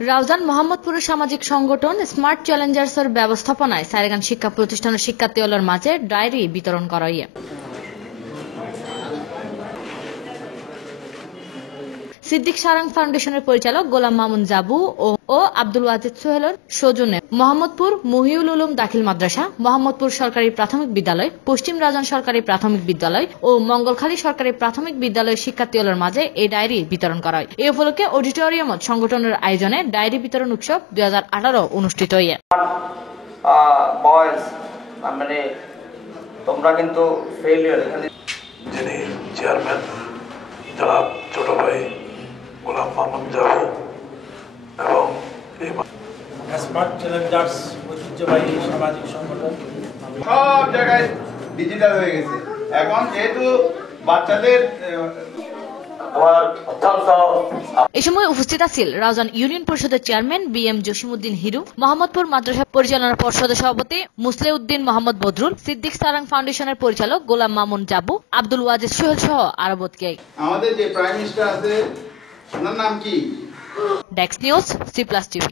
রাউজান মোহাম্মদপুরের সামাজিক সংগঠন স্মার্ট চ্যালেঞ্জার্সের ব্যবস্থাপনায় সারেগান শিক্ষা প্রতিষ্ঠানের শিক্ষার্থীদের মাঝে ডায়েরি বিতরণ করা হয়। সিদ্দিক সারাং ফাউন্ডেশনের পরিচালক গোলাম মামুন জাবু ও আব্দুল ওয়াজিদ সোহেলের সৌজন্যে মোহাম্মদপুর মহিউল উলুম দাখিল মাদ্রাসা, মোহাম্মদপুর সরকারি প্রাথমিক বিদ্যালয়, পশ্চিম রাউজান সরকারি প্রাথমিক বিদ্যালয় ও মঙ্গলখালী সরকারি প্রাথমিক বিদ্যালয়ের শিক্ষার্থীদের মাঝে এই ডায়েরি বিতরণ করা হয়। এই উপলক্ষে অডিটোরিয়ামত সংগঠনের আয়োজনে ডায়েরি বিতরণ উৎসব 2018 অনুষ্ঠিত হয়। মানে তোমরা কিন্তু ফেলিয়ার। এখানে যিনি চেয়ারম্যান জনাব ছোট ভাই গোলাম মামুন জাবু এবং স্মার্ট চ্যালেঞ্জার্স ঐতিহ্যবাহী সামাজিক সংগঠন সব জায়গায় ডিজিটাল হয়ে গেছে এখন, যেহেতু বাচ্চাদের এ সময় উপস্থিত আছেন রাউজান ইউনিয়ন পরিষদের চেয়ারম্যান BM জসিমউদ্দিন হিরু, মোহাম্মদপুর মাদ্রাসা পরিচালনা পর্ষদের সভাপতি মুসলেউদ্দিন মোহাম্মদ বদরুল, সিদ্দিক সারাং ফাউন্ডেশনের পরিচালক গোলাম মামুন জাবু, আব্দুল ওয়াজিদ সোহেল সহ আরো কে। আমাদের যে প্রাইম মিনিস্টার আছে ওনার নাম কি? Desk news C+ TV।